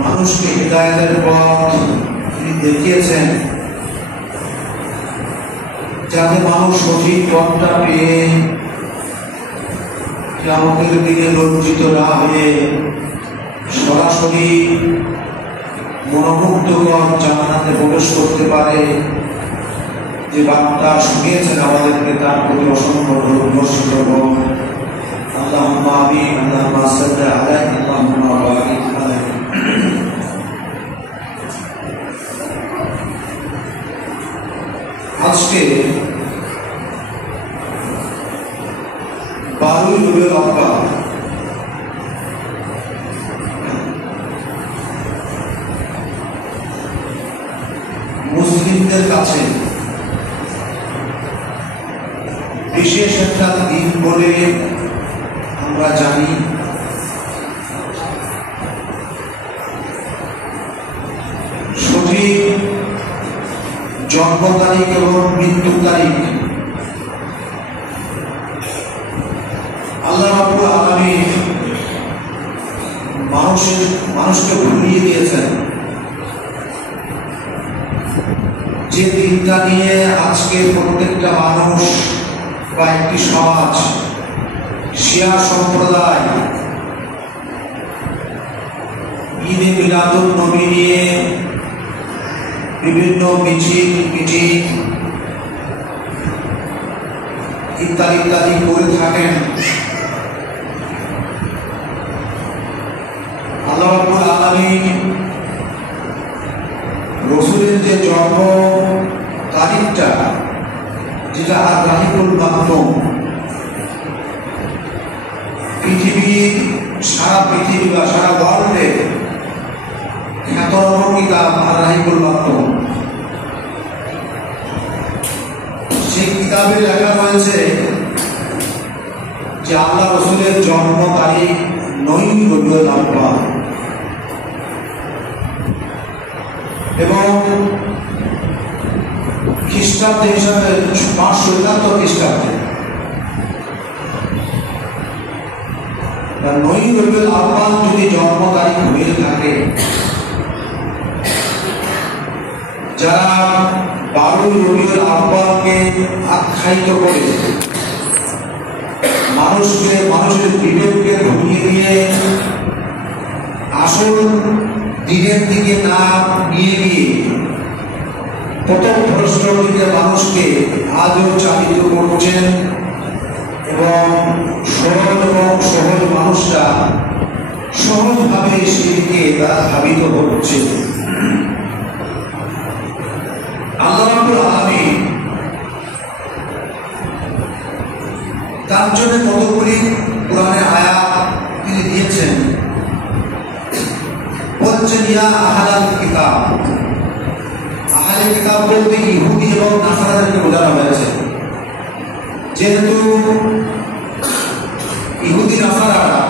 মানুষকে হিদায়াতের পথ তিনি দেখিয়েছেন, যাতে মানুষ সঠিক পথটা পেয়ে কিয়ামতের দিনে লজ্জিত না হয়ে সরাসরি মনোমুগ্ধকর জান্নাতে প্রবেশ করতে পারে। যে বার্তা শুনিয়েছেন আমাদেরকে, তার প্রতি অসংখ্য ধন্যবাদ করব। আল্লাহুম্মা আমিন, আল্লাহুম্মা সাল্লি আলাইহি, আল্লাহুম্মা বারিক আলাইহি। আজকে 12ই রবিউল আউয়াল, মুসলিমদের কাছে বিশেষ একটা দিন বলে আমরা জানি। সঠিক জন্ম তারিখ এবং মৃত্যু তারিখ আল্লাহ রাব্বুল আলামিন মানুষকে ভুলিয়ে দিয়েছেন। যে দিনটা নিয়ে আজকে প্রত্যেকটা মানুষ বা একটি সমাজ, শিয়া সম্প্রদায় ঈদে মিলাদুন নবী নিয়ে বিভিন্ন মিছিল, মিটিং ইত্যাদি ইত্যাদি করে থাকেন। আল্লাহ রাব্বুল আলামিন রাসূলের যে জন্ম তারিখটা, যেটা আর-রাহিকুল মাকতুম, সারা পৃথিবী বা সারা ওয়ার্ল্ডে খ্যাতনামা কিতাব আর-রাহিকুল মাকতুম, সেই কিতাবে লেখা রয়েছে যে আল্লাহ রাসূলের জন্ম তারিখ 9ই রবিউল আউয়াল এবং খ্রিস্টাব্দ হিসাবে 577 খ্রিস্টাব্দে 9ই রবিউল আউয়াল যদি জন্ম তারিখ হয়ে থাকে, যারা 12ই রবিউল আউয়ালকে আখ্যায়িত করে মানুষের বিবেককে ভুলিয়ে দিয়ে আসল দিনের দিকে না নিয়ে গিয়ে পথভ্রষ্ট দিকে মানুষকে আজও চালিত করছেন এবং সরল এবং সহজ মানুষরা সহজভাবে সেদিকে তারা ধাবিত হচ্ছে। আল্লাহ রাব্বুল আলামিন তার জন্য কতগুলি কোরআনের আয়াত তিনি দিয়েছেন। বলছেন, ইয়া আহলাল কিতাব, আহলে কিতাব বলতে ইহুদি এবং নাসারাদেরকে বোঝানো হয়েছে। যেহেতু ইহুদি নাসারারা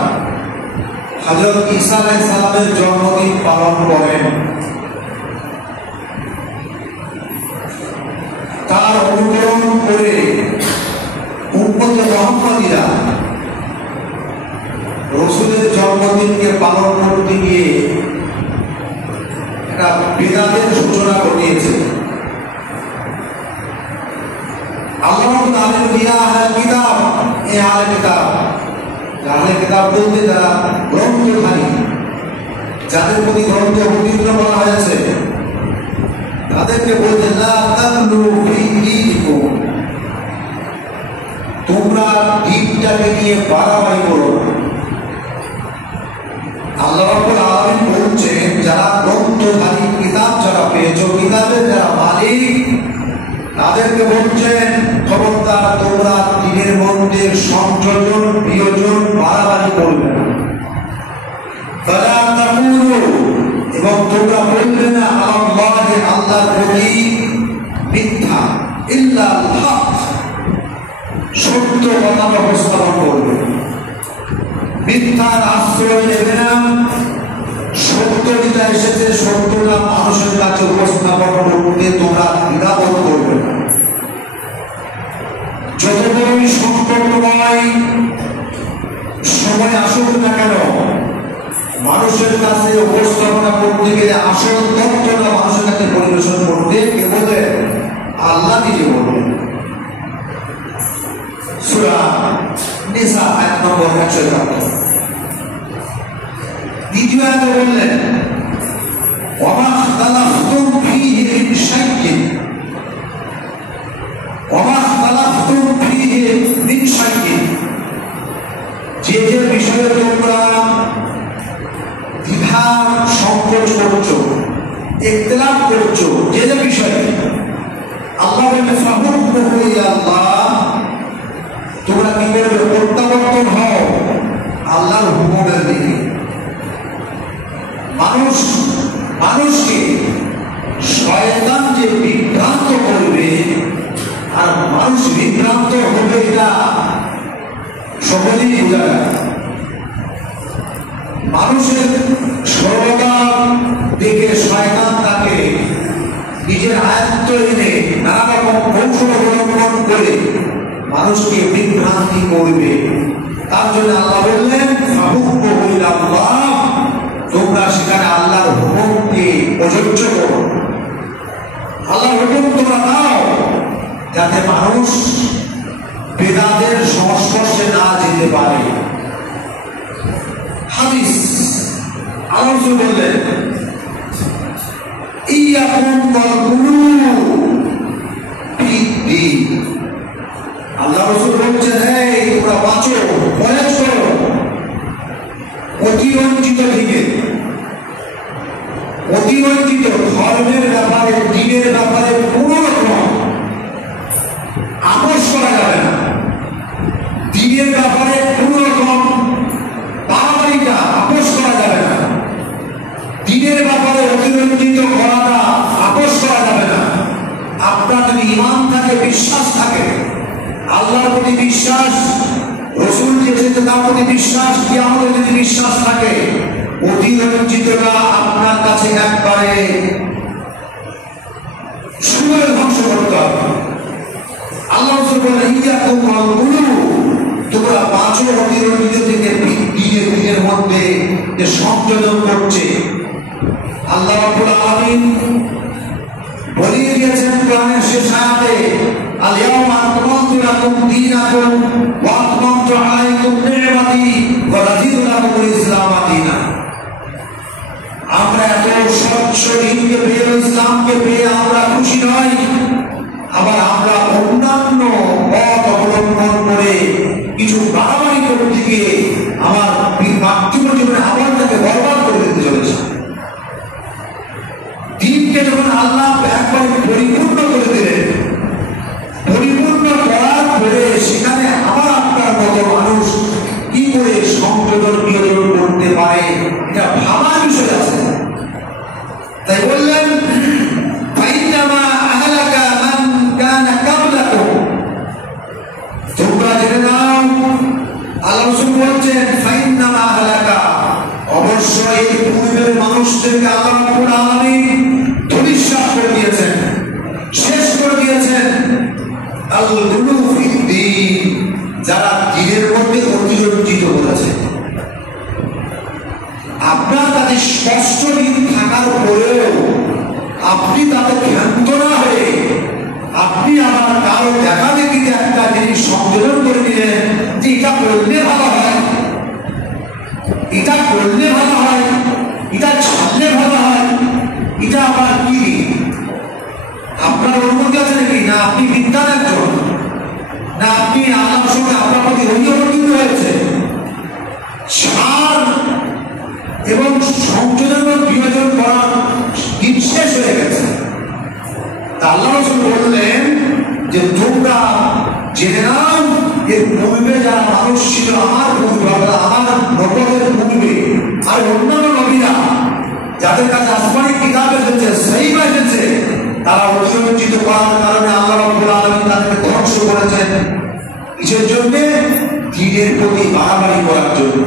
হযরত ঈসা আলাইহিস সালামের জন্মদিন পালন করেন, তার অনুকরণ করে উম্মতে মুহাম্মাদিরা রাসূলের জন্মদিনকে পালন করতে গিয়ে একটা বিদআতের সূচনা ঘটিয়েছে। আল্লাহ তাআলা ইয়া আহলাল কিতাব, এ আহলে কিতাব, আহলে কিতাব বলতে যারা গ্রন্থধারী, যাদের প্রতি গ্রন্থ অবতীর্ণ করা হয়েছে, তাদেরকে বলতে লা তাগলু ফি দীনিকুম, তোমরা দ্বীপটাকে নিয়ে বাড়াবাড়ি করো। আল্লাহ রাব্বুল আলামিন বলছেন, যারা গ্রন্থধারী, কিতাব যারা পেয়েছো, কিতাবের যারা মালিক, তাদেরকে বলছেন খবরদার তোমরা দ্বীনের মধ্যে সংযোজন, বিয়োজন, বাড়াবাড়ি করবে না। ফালা তাকুলু, এবং তোমরা বলবে না আল্লাহি, আল্লাহর প্রতি মিথ্যা, ইল্লাল হক, সত্য কথা উপস্থাপন করবে। মিথ্যার আশ্রয় নেবে না, সত্য যেটা এসেছে সত্যটা মানুষের কাছে উপস্থাপন করতে তোমরা দ্বিধাবোধ করবে না। যত বড়ই সংকটময় সময় আসুক না কেন, মানুষের কাছে উপস্থাপনা করতে গেলে আসল তথ্যটা মানুষের কাছে পরিবেশন করতে কে বলবে? আল্লাহ নিজে বলবেন। সূরা নিসা আয়াত নম্বর 171। দ্বিতীয় আয়াতে বললেন ওয়ামা খালাকতুম ফীহি মিন শাইইন, ওয়ামা খালাকতুম ফীহি মিন শাইইন, যে যে বিষয়ে তোমরা দ্বিধা সংকোচ করছো, ইখতিলাফ করছো, যে যে বিষয়ে আল্লাহ বলেন ফাহুকুহু ইলাল্লাহ, তোমরা কি করবে? প্রত্যাবর্তন হও আল্লাহর হুকুমের দিকে। মানুষকে শয়তান যে বিভ্রান্ত করবে আর মানুষ বিভ্রান্ত হবে এটা সকলেই বোঝা যায়। মানুষের সর্বদা দিকে শয়তান তাকে নিজের আয়ত্ত এনে নানা রকম কৌশল অবলম্বন করে মানুষকে বিভ্রান্তি করবে। তার জন্য আল্লাহ বললেন ফাহুকুহু ইলাল্লাহ, তোমরা সেখানে আল্লাহর হুকুমকে প্রযোজ্য করো, আল্লাহর হুকুম তোমরা দাও, যাতে মানুষ বেদাতের সংস্পর্শে না যেতে পারে। হাদিস আল্লাহ রাসূল বললেন ইয়াকুম ওয়াল-গুলু ফিদ-দীন, আল্লাহ রাসূল বলছেন এই তোমরা বাঁচো, প্রয়াস করো অতিরঞ্জিত থেকে, অতিরঞ্জিত ধর্মের ব্যাপারে, দ্বীনের ব্যাপারে কোন রকম আপোষ করা যাবে না। দ্বীনের ব্যাপারে কোন রকম বাড়াবাড়িটা আপোষ করা যাবে না। দ্বীনের ব্যাপারে অতিরঞ্জিত করাটা আপোষ করা যাবে না। আপনার যদি ঈমান থাকে, বিশ্বাস থাকে, আল্লাহর প্রতি বিশ্বাস, রাসূল যে এসেছে তার প্রতি বিশ্বাস, কিয়ামতের যদি বিশ্বাস থাকে, অতিরঞ্জিতটা আপনার কাছে একবারে সুরে ধ্বংস করতে হবে। আল্লাহ রাসূল বলেন ইয়াকুম ওয়াল-গুলু, তোমরা বাঁচো অতিরঞ্জিত থেকে। দ্বীনের মধ্যে যে সংযোজন করছে আল্লাহ রাব্বুল আলামিন বলিয়ে দিয়েছেন কোরআনের শেষ আয়াতে আল-ইয়াওমা আকমালতু লাকুম দীনাকুম ওয়া আতমামতু আলাইকুম নি'মাতি ওয়া রাদিতু লাকুমুল ইসলাম দীনা। আমরা এত স্বচ্ছ দিনকে পেয়ে, ইসলামকে পেয়ে আমরা খুশি নই, আবার আমরা অন্যান্য পথ অবলম্বন করে কিছু বাড়াবাড়ি করতে গিয়ে আমার মাতৃ জীবনে আবার তাকে বরবাদ করে দিতে চলেছে। দিনকে যখন আল্লাহ একবারে পরিপূর্ণ করে দিলেন, পরিপূর্ণ করার পরে সেখানে আবার আপনার মতো মানুষ কি করে সংযোজন বিয়োজন করতে পারে, এটা ভাবার বিষয় আছে। তাই বললেন ফাইন্নামা আহলাকা মান কানা ক্বাবলাকুম, তোমরা জেনে নাও, আল্লাহ রাসূল বলছেন ফাইন্নামা আহলাকা, অবশ্যই পূর্বের মানুষদেরকে আল্লাহ রাব্বুল আলামিন ধূলিসাৎ করে দিয়েছেন, শেষ করে দিয়েছেন। আল-গুলু ফিদ-দীন, যারা দ্বীনের মধ্যে অতিরঞ্জিত করেছে। আপনার কাছে স্পষ্ট দিন থাকার পরেও আপনি তাতে ক্ষান্ত না হয়ে আপনি আমার কারো দেখা দেখিতে একটা জিনিস সংযোজন করে দিলেন যে এটা করলে ভালো হয়, এটা করলে ভালো হয়, এটা ছাড়লে ভালো হয়, এটা আবার কি আপনার অনুমতি আছে নাকি? না আপনি বিজ্ঞান একজন, না আপনি আল্লাহর সঙ্গে আপনার প্রতি অনুমতি হয়েছে। ছাড় এবং সংযোজন বিভাজন করার দিন শেষ হয়ে গেছে। আল্লাহ রাসূল বললেন যে তোমরা জেনে নাও, এর পূর্বে যারা মানুষ ছিল আমার পূর্বে, আমার নবীদের পূর্বে আর অন্যান্য নবীরা যাদের কাছে আসমানি কিতাব এসেছে, সহিহ এসেছে, তারা অতিরঞ্জিত করার কারণে আল্লাহ রাব্বুল আলামিন তাদেরকে ধ্বংস করেছেন। কিসের জন্য? দ্বীনের প্রতি বাড়াবাড়ি করার জন্য।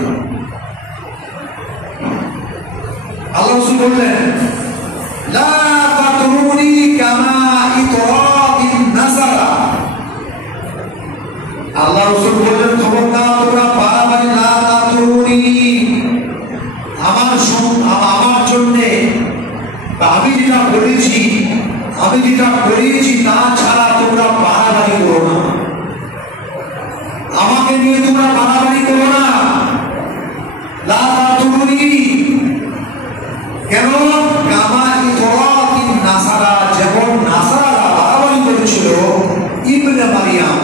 আল্লাহ রাসূল বললেন লা তাতরুনি কামা ইতরাদিন নাসারা, আল্লাহ রাসূল বললেন খবরদার তোমরা বাড়াবাড়ি, লা তাতরুনি, আমার জন্য আমি যেটা করেছি তা ছাড়া তোমরা বাড়াবাড়ি করো না, আমাকে নিয়ে তোমরা বাড়াবাড়ি করো না। কেন? নাসারা, যেমন নাসারা বাড়াবাড়ি করেছিল ইবনে মারিয়াম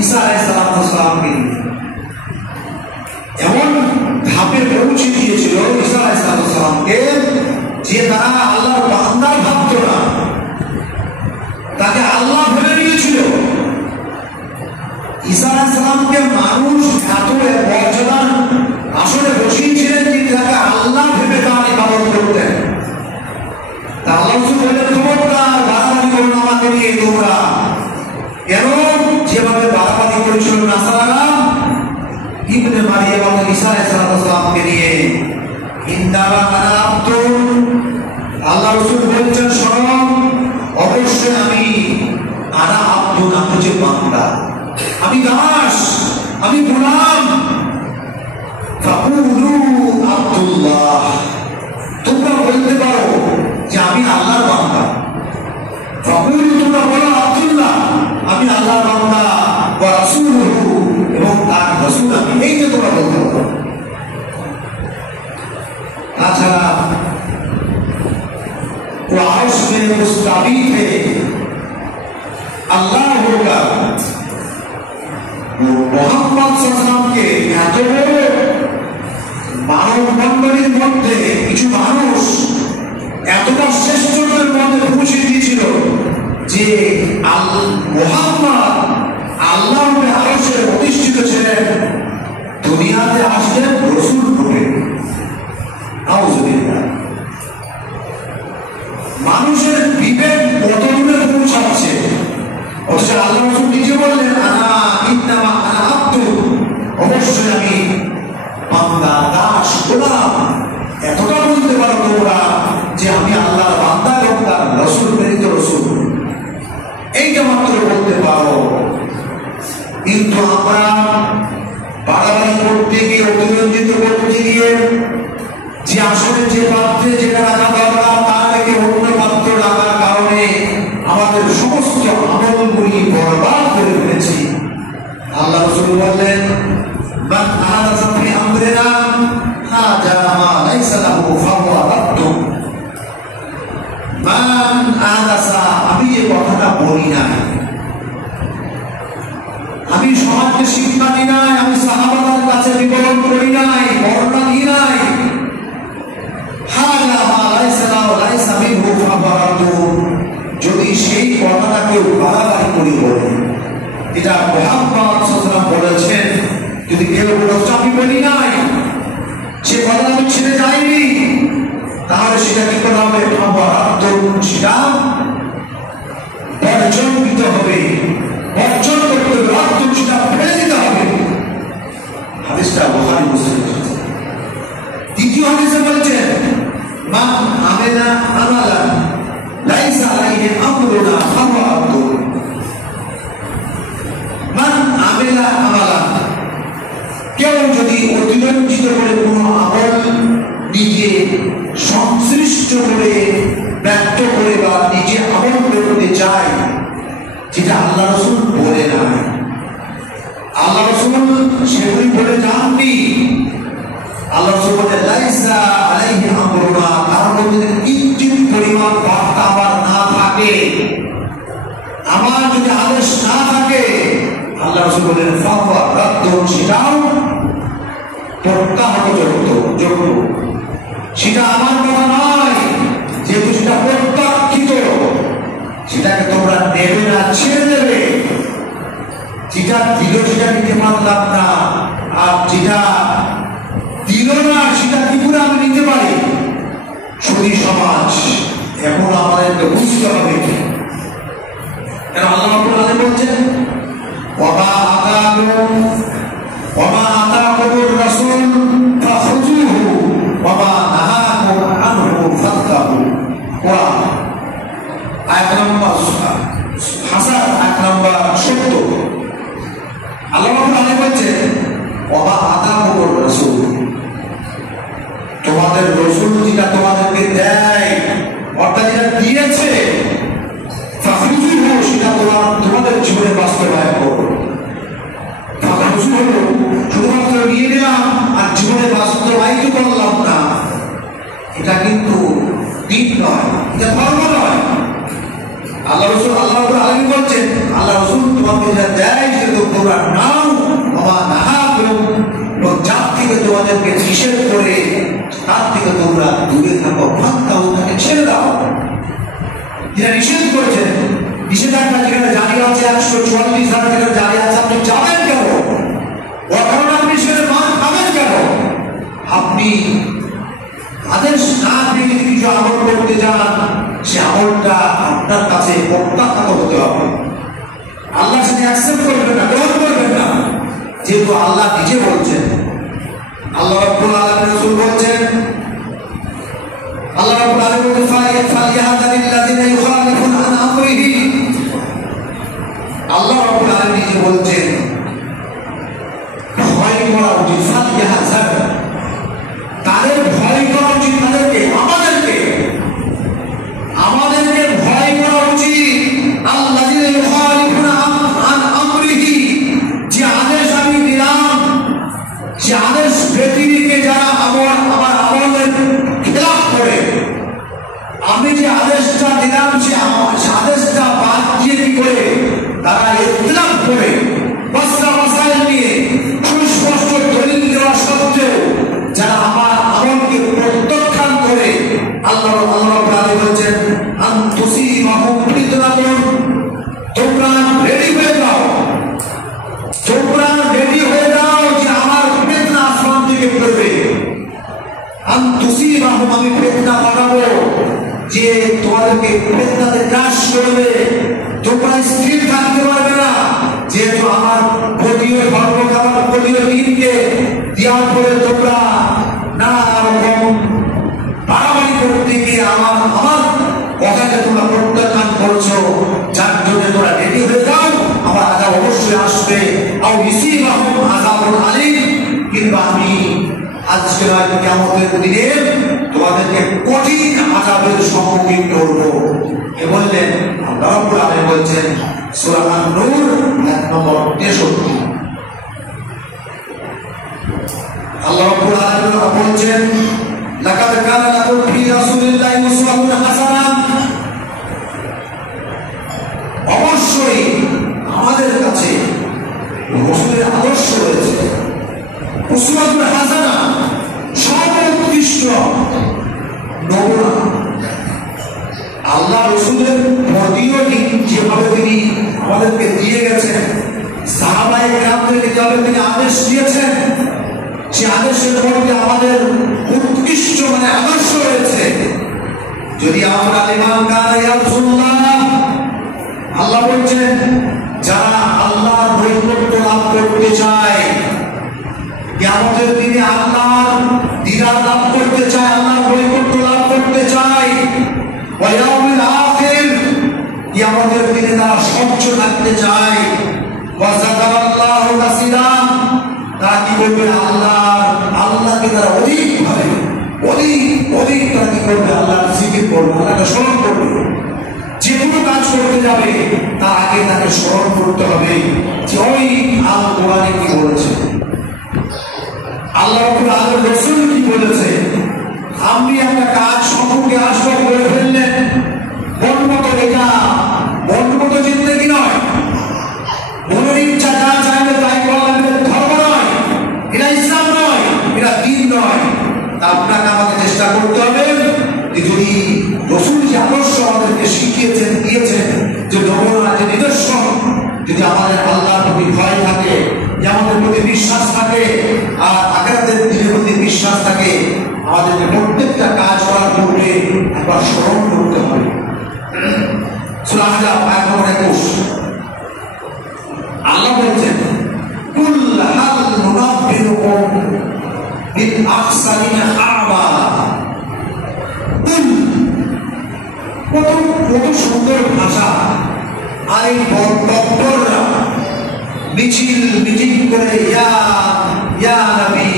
ঈসা আলাইহিস সালামকে, এমন ধাপে পৌঁছে দিয়েছিল ঈসা আলাইহিস সালামকে যে তারা আল্লাহর বান্দা ভাবত না, তাকে আল্লাহ ভেবে নিয়েছিল। ঈসা আলাইহিস সালামকে মানুষ এত মর্যাদার আসলে বসিয়েছিলেন যে তাকে আল্লাহ ভেবে তার ইবাদত করতেন। তা আল্লাহ বললেন, খবরদার বাড়াবাড়ি করো না আমাকে নিয়ে তোমরা। কেন? যেভাবে বাড়াবাড়ি করেছিল নাসারারা ইবনে মারিয়াম এবং ঈসা আলাইহিস সালামকে নিয়ে। ইন্নামা আনা আবদুন, আল্লাহ রাসূল বলেছেন, শোনো, অবশ্যই আমি আনা আবদুন, আমি যে বান্দা, আমি দাস, আমি গোলাম। ফাকুলু আব্দুল্লাহ, তোমরা বলতে পারো যে আমি আল্লাহর বান্দা। ফাকুলু, তোমরা বলো আব্দুল্লাহ, আমি আল্লাহর বান্দা, ওয়া রাসূলুহু, এবং তার রাসূল আমি। এই যে তোমরা বলতে পারো। তাছাড়া वो आर्श में मुस्तावी थे, अल्लाह होगा। वो मोहम्मद सल्लल्लाहु के এত বড় মানব মণ্ডলীর মধ্যে কিছু মানুষ এতটা শ্রেষ্ঠত্বের মধ্যে পৌঁছে দিয়েছিল যে মুহাম্মদ আল্লাহর আরশে প্রতিষ্ঠিত ছিলেন, দুনিয়াতে আসলেন রাসূল রূপে। নাউযুবিল্লাহ। মানুষের বিবেক কত দূরে পৌঁছাচ্ছে, অথচ আল্লাহ রাসূল নিজে বললেন, ইন্নামা আনা আবদুন, অবশ্যই আমি বান্দা, দাস, গোলাম। এতটা বলতে পারো তোমরা যে আমি আল্লাহর বান্দা এবং তার রাসূল, প্রেরিত রাসূল, এইটা মাত্র বলতে পারো। কিন্তু আমরা বাড়াবাড়ি করতে গিয়ে, অতিরঞ্জিত করতে গিয়ে, যে আসলে যে পাত্রে যেটা রাখা দরকার তার থেকে অন্য পাত্র রাখার কারণে আমাদের সমস্ত আমলগুলি বরবাদ করে ফেলেছি। আল্লাহ রাসূল বললেন, মান আহাদাসা ফি আমরিনা হাজা মা লাইসা লাহু ফাহুয়া রাদ্দুন। মান আহাদাসা, আমি যে কথাটা বলি না, আমি সমাজকে শিক্ষা দিই নাই, আমি সাহাবাদের কাছে বিবরণ করি নাই, বর্ণনা দিই নাই, যদি সেই কথাটা কেউ বাড়াবাড়ি করে বলে, এটা মুহাম্মদ সাল্লাল্লাহু আলাইহি বলেছেন, যদি কেউ বলে আমি বলি নাই, সে কথা আমি ছেড়ে যাইনি, তাহলে সেটা কি করা হবে? সেটা বর্জন দিতে হবে, বর্জন করতে হবে, অর্জন সেটা ফেলে দিতে হবে। হাদিসটা বুখারী মুসলিম। দ্বিতীয় হাদিসে বলছেন, মান আমিলা আমালান লাইসা আলাইহি আমরুনা ফাহুয়া রাদ্দুন। মান আমিলা আমালান, কেউ যদি অতিরঞ্জিত করে কোনো আমল নিজে সংশ্লিষ্ট করে, ব্যক্ত করে বা নিজে আমল করতে চায়, যেটা আল্লাহ রাসূল বলে না, আল্লাহ রাসূল সেগুলি বলে যাননি। আল্লাহ রাসূল বলে লাইসা আলাইহি আমরুনা, তার মধ্যে কিঞ্চিত পরিমাণ বার্তা আমার না থাকে, আমার যদি আদেশ না থাকে, আল্লাহ রাসূল বলেন ফাহুয়া রাদ্দুন, সেটাও প্রত্যাহত যোগ্য। সেটা আমার কথা নয়, যেহেতু সেটা প্রত্যাখ্যিত, সেটাকে তোমরা নেবে না, ছেড়ে দেবে। যেটা দিল সেটা নিতে পারলাম না, আর যেটা দিল না সেটা কি করে আমি নিতে পারি? সুধী সমাজ, এখন আমাদেরকে বুঝতে হবে। কেন আল্লাহ রাব্বুল আলামিন বলছেন, ওয়া মা আতাকুমুর রাসূল ফাখুযুহু ওয়া মা নাহাকুম আনহু ফান্তাহু। আয়াত নম্বর হাসান, আয়াত নম্বর 70। আল্লাহ রাব্বুল আলামিন বলছেন, ওয়া মা আতাকুমুর রাসূল, তোমাদের রাসূল যেটা তোমাদেরকে দেয় অর্থাৎ যেটা দিয়েছে সেটা তোমাদের জীবনে বাস্তবায়ন করো। শুধুমাত্র নিয়ে নিলাম আর জীবনে বাস্তবায়িত করলাম না, এটা কিন্তু দিন নয়, এটা ধর্ম নয়। আল্লাহ রাসূল আল্লাহ রাব্বুল আলামিন বলছেন, আল্লাহ রাসূল তোমাকে যা দেয় সেটা তোমরা নাও, আমার নাহাকুম, যার থেকে তোমাদেরকে নিষেধ করে তার থেকে তোমরা দূরে থাকো, ভাঙতাও তাকে ছেড়ে দাও। যেটা নিষেধ করেছেন, নিষেধাজ্ঞা যেখানে জারি আছে 144 ধারা যেখানে জারি আছে, আপনি যাবেন কেন? কারণ আপনি সেটা মান খাবেন কেন? আপনি আদেশ না দিয়ে যদি কিছু আমল করতে যান, সে আমলটা আপনার কাছে প্রত্যাখ্যাত হতে হবে। আল্লাহ সেটা অ্যাকসেপ্ট করবেন না, গ্রহণ করবেন না, যেহেতু আল্লাহ নিজে বলছেন। আল্লাহ রাব্বুল আলামিন রাসূল বলছেন, আল্লাহ রাব্বুল আলামিন বলেন, ফালিয়াহযারিল্লাযিনা ইউখালিফুনা আন আমরিহি। আল্লাহ রাব্বুল আলামিন নিজে বলছেন, ভয় করা উচিত, ফালিয়াহযার, তাদের ভয় করা উচিত, তাদেরকে আমাদেরকে ভয় করা উচিত। আল্লাযিনা ইউখালিফুনা আন আমরিহি, যে আদেশ আমি দিলাম সে আদেশ ব্যতিরেকে যারা আমার আমলের খেলাফ করে, আমি যে আদেশটা দিলাম সে আদেশটা বাদ দিয়ে কি করে তারা ইখতিলাফ করে, মাসাইল নিয়ে সুস্পষ্ট দলিল দেওয়া সত্ত্বেও যারা আমার আমলকে প্রত্যাখ্যান করে, আল্লাহ রাব্বুল আলামিন বলেন, আন তুসিবাহুম ফিতনাতুন, তোমরা রেডি হয়ে যাও, তোমরা রেডি হয়ে যাও যে আমার ফিতনা আসমান থেকে পড়বে। আন তুসিবাহুম, আমি ফিতনা পাঠাবো যে তোমাদেরকে ফিতনাতে গ্রাস করবে, তোমরা স্থির থাকতে পারবে না, যেহেতু আমার প্রতিও ধর্মকে, আমার প্রতিও দিনকে দেওয়ার পরে তোমরা নানা রকম বাড়াবাড়ি করতে গিয়ে আমার কথাকে তোমরা প্রত্যাখ্যান করছো, যার জন্য তোমরা রেডি হয়ে যাও, আমার আযাব অবশ্যই আসবে। আও ইসিবাহুম আযাবুন আলীম, কিন্তু আমি আজকে কিয়ামতের দিনে তোমাদেরকে কঠিন আযাবের সম্মুখীন করব। এ বললেন আল্লাহ রাব্বুল আলামিন বলছেন সূরা আন-নূর 1 নম্বর 63। আল্লাহ রাব্বুল আলামিন বলছেন, লাকাদ কানা লাকুম ফি রাসূলিল্লাহি উসওয়াতুন হাসানাহ, অবশ্যই আমাদের কাছে রাসূলের আদর্শ রয়েছে। উসওয়াতুন হাসানাহ, সর্বোৎকৃষ্ট নমুনা। আল্লাহ রাসূলের মদীয় দিন যেভাবে তিনি আমাদেরকে দিয়ে গেছেন, সাহাবায়ে কেরামদেরকে যেভাবে তিনি আদেশ দিয়েছেন, সে আদেশের মধ্যে আমাদের উৎকৃষ্ট আদর্শ রয়েছে। যদি আমরা ইমান কানা ইয়ারজুল্লাহ, আল্লাহ বলছেন যারা আল্লাহর নৈকট্য লাভ করতে চায়, কিয়ামতের দিনে আল্লাহর দিদার লাভ করতে চায়, আল্লাহর নৈকট্য লাভ করতে চায়, ওয়া ইয়াউমিল আখির, কিয়ামতের দিনে তারা স্বচ্ছ থাকতে চায়, ওয়া যাকারাল্লাহু কাসীরা, তারা কি করবে? আল্লাহকে তারা অধিক তারা কি করবে? আল্লাহর জিকির করবে, আল্লাহকে স্মরণ করবে। যে কোনো কাজ করতে যাবে তার আগে তাকে স্মরণ করতে হবে যে ওই আল কোরআনে কি বলেছে, আল্লাহ রাব্বুল আলামিন রাসূল কি বলেছে। আপনি একটা কাজ সম্পর্কে আশা করে ফেললেন, মনমতো এটা মনমতো জিন্দেগি নয়, মনের ইচ্ছা যা চাইবে তাই করলেন, ধর্ম নয়, এটা ইসলাম নয়, এটা দ্বীন নয়। আপনাকে আমাকে চেষ্টা করতে হবে যে যদি রাসূল যে আদর্শ আমাদেরকে শিখিয়েছেন, দিয়েছেন, যে নমুনা, যে নিদর্শন, যদি আমাদের আল্লাহর প্রতি ভয় থাকে, যে আমাদের প্রতি বিশ্বাস থাকে, আর আখিরাতের দিনের প্রতি বিশ্বাস থাকে, আমাদেরকে প্রত্যেকটা কাজ করার পূর্বে একবার স্মরণ করতে হবে। সূরা আহজাব 1 নম্বর 21 আল্লাহ বলছেন, কুল হাল নুনাব্বিউকুম বিল আহসানিনা আমালা। কত সুন্দর ভাষা। আর এই বক্তব্যরা মিছিল মিটিং করে ইয়া নবী,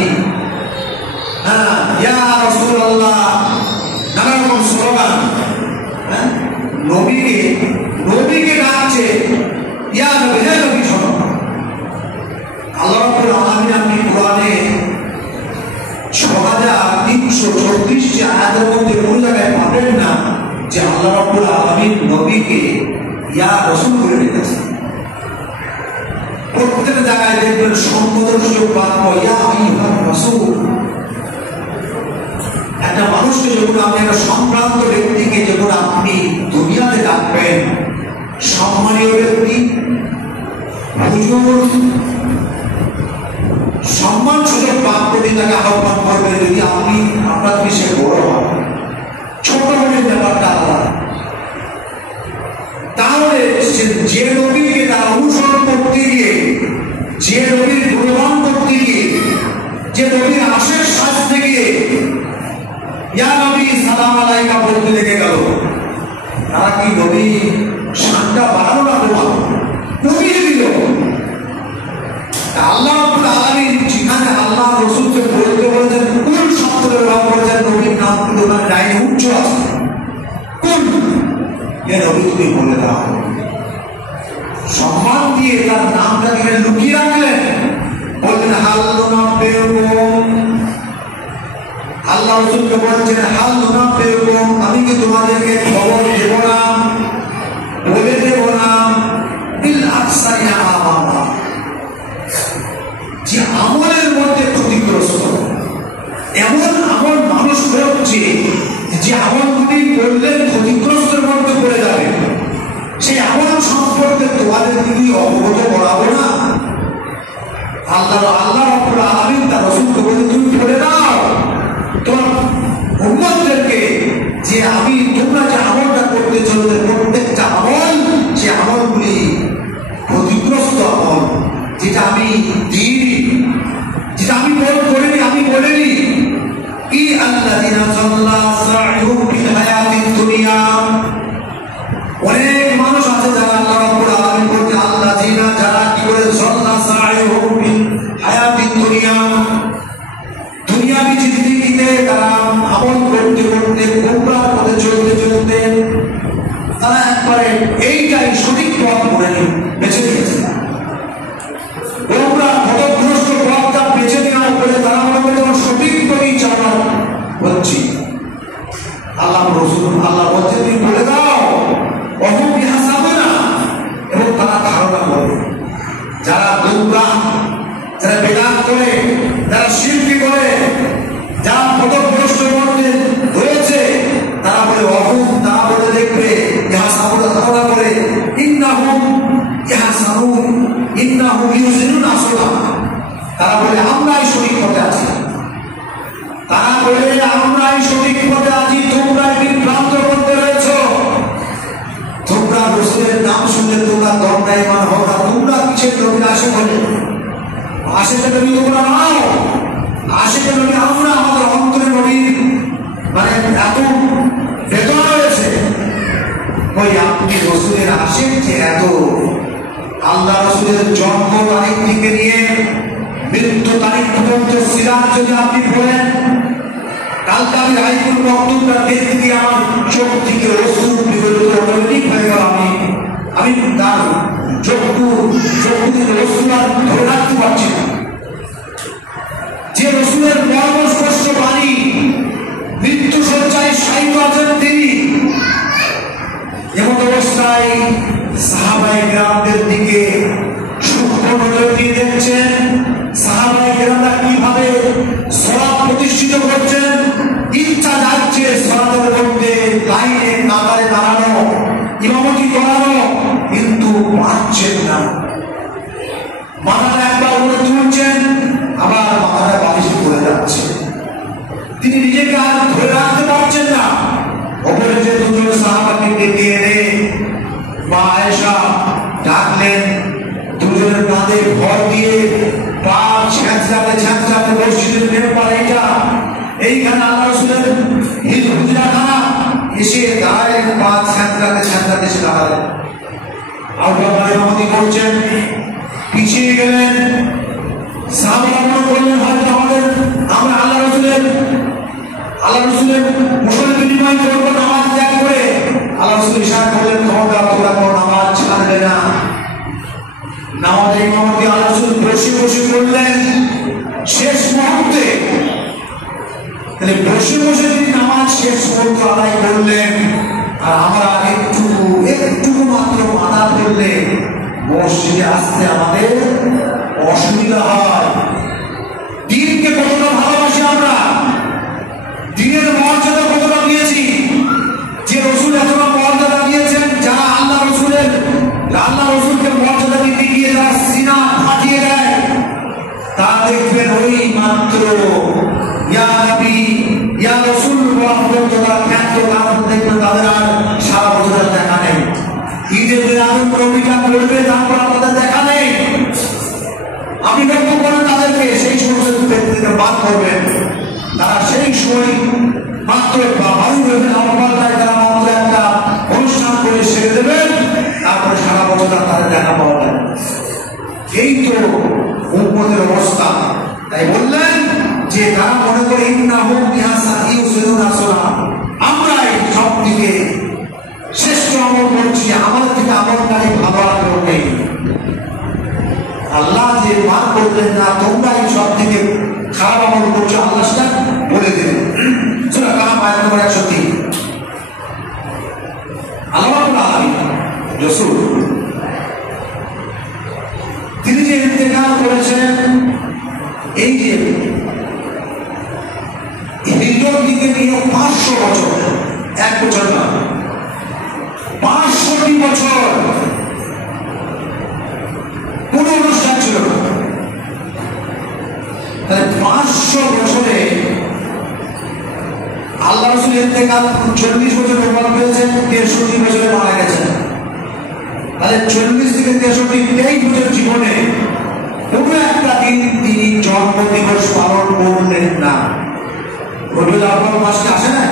ইয়া রাসূলুল্লাহ, নানা রকম স্লোগান। নবীকে ডাকছে, ইয়া নবী, হে নবী শোনো। আল্লাহ রাব্বুল আলামিন আপনি কোরআনে 6336টি আয়াতের মধ্যে কোন জায়গায় পাবেন না যে আল্লাহ রাব্বুল আলামিন নবীকে ইয়া রাসূল বলে ডেকেছেন। প্রত্যেক জায়গায় দেখবেন সম্বোধনসূচক বাক্য ইয়া আইয়ুহার রাসূল। একটা মানুষকে যখন আপনি, একটা সম্ভ্রান্ত ব্যক্তিকে যখন আপনি দুনিয়াতে ডাকবেন, সম্মানীয় ব্যক্তি, হুজুর, সম্মানসূচক বাক্য দিয়ে তাকে আহ্বান করবেন। যদি আপনি আপনার দেশে বড় হন, ছোট হলে ব্যাপারটা আলাদা। তাহলে যে নবীকে তারা অনুসরণ করতে গিয়ে, যে নবীর গুণগান করতে গিয়ে, যে নবীর আশেক সাজতে গিয়ে ইয়া নবী সালাম আলাইকা বলতে লেগে গেল, তারা কি নবী শানটা বাড়ানো না কমিয়ে দিল? আল্লাহ রাব্বুল আলামিন যেখানে আল্লাহ রাসূলকে বলতে বলেছেন, কোন শব্দ ব্যবহার করেছেন নবীর নাম কিন্তু ওখানে ডাইনে উচ্চ আছে। কোন এ নবী তুমি বলে দাও, সম্মান দিয়ে তার নামটাকে লুকিয়ে রাখলেন। বললেন হাল নুনাব্বিউকুম, আল্লাহ রাসূলকে বলছেন হাল নুনাব্বিউকুম, আমি কি তোমাদেরকে খবর দেব না, বলে দেব না, বিল আকসারিনা আমালা, যে আমলের মধ্যে ক্ষতিগ্রস্ত, এমন আমল মানুষ করছে যে আমলগুলি করলে ক্ষতিগ্রস্তের মধ্যে পড়ে যাবে, সেই আমল সম্পর্কে তোমাদের দিকে অবগত করাবো না। আল্লাহ রাব্বুল আলামিন তার রাসূলকে বলে তুমি বলে দাও তোমার উম্মতদেরকে যে আমি তোমরা যে আমলটা করতে চলতে, প্রত্যেকটা আমল, যে আমলগুলি ক্ষতিগ্রস্ত আমল, যেটা আমি দিইনি, যেটা আমি করিনি, আমি বলিনি। কি আল্লাযিনা যাল্লা সাইয়ুহুম ফিল হায়াতিদ দুনিয়া, অনেক মানুষ আছে যারা আল্লাহ রাব্বুল আলামিন বলতে আল্লাযিনা, যারা কি করে যাল্লা সাইয়ুহুম ফিল হায়াতিদ দুনিয়া, দুনিয়াবি জিন্দেগিতে তারা আমল করতে করতে, গোমরাহ পথে চলতে চলতে তারা একবারে এইটাই সঠিক পথ বেছে নিয়েছে। গোমরাহ পথভ্রষ্ট পথটা বেছে নেওয়ার পরে তারা মনে করে তোমার সঠিক পথেই চলা হচ্ছে। আল্লাহ রাসূল আল্লাহ বলছেন তুমি বলে দাও অহম বিহাসাবনা, এবং তারা ধারণা করে যারা গোমরাহ, যারা বিদআত করে, যারা শিরকি করে, যারা পথভ্রষ্টের মধ্যে রয়েছে, তারা বলে অহম, তারা বলে দেখবে ইহাসাবনা, ধারণা করে ইন্নাহুম ইহাসানুন ইন্নাহুম ইউজিনুন আসলা, তারা বলে আমরাই সঠিক পথে আছি, তারা বলে আমরাই সঠিক পথে আছি, তোমরাই বিভ্রান্ত করতে রয়েছ, তোমরা রাসূলের নাম শুনলে তোমরা দণ্ডায়মান হও না, তোমরা কিসের নবীর আশিক হলে? আশিক নবী তোমরা নাও, আশিক নবী আমরা, আমাদের অন্তরে নবীর মানে এত বেদনা রয়েছে। ওই আপনি রাসূলের আশিক যে এত, আল্লাহ রাসূলের জন্ম তারিখ থেকে নিয়ে মৃত্যু তারিখ পর্যন্ত সিরাত যদি আপনি পড়েন, কালকে আমি রাইকুল মকতুবটা দেখতে গিয়ে আমার চোখ থেকে অশ্রু বিগলিত অটোমেটিক হয়ে গেল। আমি তার চক্ষু থেকে অশ্রু আর ধরে রাখতে পারছি না। যে রাসূলের মর্মস্পর্শ বাণী, মৃত্যু শয্যায় শায়িত আছেন তিনি, এমন অবস্থায় সাহাবায়ে কেরামদের দিকে সূক্ষ্ম নজর দিয়ে দেখছেন, সাহাবায়ে কেরামরা কিভাবে সালাত প্রতিষ্ঠিত করছেন, ইচ্ছা যাচ্ছে সালাতের মধ্যে লাইনে কাতারে দাঁড়ানো, ইমামতি করানো, কিন্তু পারছেন না। মাথাটা একবার উপরে তুলছেন, আবার মাথাটা বালিশে পড়ে যাচ্ছে, তিনি নিজেকে আর ধরে রাখতে পারছেন না। ওপরে যে দুজন সাহাবাকে ডেকে এনে মা আয়েশা ডাকলেন, দুজনের কাঁধে ভর দিয়ে পা ছ্যাঁচড়াতে মসজিদের মেম্বার এইখানে আল্লাহ রাসূলের হুজরাখানা এসে দাঁড়ালেন, পা ছ্যাঁচড়াতে এসে দাঁড়ালেন। আবু বকর ইমামতি করছেন, পিছিয়ে গেলেন, সাহাবারা মনে করলেন হয়তো আমরা আল্লাহ রসুলের মুসলিম বিনিময় করবো নামাজ ত্যাগ করে। আল্লাহ রসুল ইশারা করলেন খবরদার তোমরা কোনো নামাজ ছাড়বে না। নামাজের ইমামতি আল্লাহ রসুল বসে বসে করলেন শেষ মুহূর্তে। তাহলে বসে বসে যদি নামাজ শেষ মুহূর্ত আদায় করলেন, আর আমরা একটু মাত্র মানা করলে মসজিদে আসতে আমাদের অসুবিধা হয়। দিনকে কতটা ভালোবাসি আমরা, দিনের মর্যাদা কতটা দিয়েছি, যে রসুল এতটা মর্যাদা দিয়েছেন, যারা আল্লাহ রসুলকে মর্যাদা দিতে গিয়ে যারা সিনা ফাটিয়ে দেয়, তা দেখবেন ওই মাত্র ইয়া নবী ইয়া রাসূল বলা পর্যন্ত তারা খ্যাত কারণ দেখবেন তাদের আর সারা বছর দেখা নেই। ঈদের দিন আনন্দ অভিযান করবে, তারপর আমাদের দেখা নেই। আপনি লক্ষ্য করেন তাদেরকে সেই সমস্ত ব্যক্তিকে বাদ করবেন, তারা সেই সময় মাত্র বায়ু হবেন আমপাল্লায় তারা মাত্র একটা অনুষ্ঠান করে সেরে দেবেন, তারপরে সারা বছর তাদের দেখা পাওয়া যায়। এই তো উম্মতের অবস্থা। তাই বললেন যে তারা মনে করে আমরাই সব থেকে শ্রেষ্ঠ আমল করছি, আমাদের থেকে আমলকারী ভালো আর কেউ নেই। আল্লাহ যে মান করলেন না তোমরাই সব থেকে খারাপ আমল করছো, আল্লাহ সেটা বলে দেবেন। সূরা কালাম আয়াত নম্বর 103। আল্লাহ রাব্বুল আলামিন রাসূল তিনি যে ইন্তেকাল করেছেন, এই যে হিজরত দিকে নিয়ে 500 বছর, 1 বছর না 65 বছর কোন অনুষ্ঠান ছিল না। তাহলে 500 বছরে আল্লাহ রাসূল ইন্তেকাল 40 বছর ওমর হয়েছেন, 63 বছরে মারা গেছেন। তাহলে 40 থেকে 63 23 বছর জীবনে কোনো একটা দিন তিনি জন্মদিবস পালন করলেন না। রবিউল আউয়াল মাসে আসে না,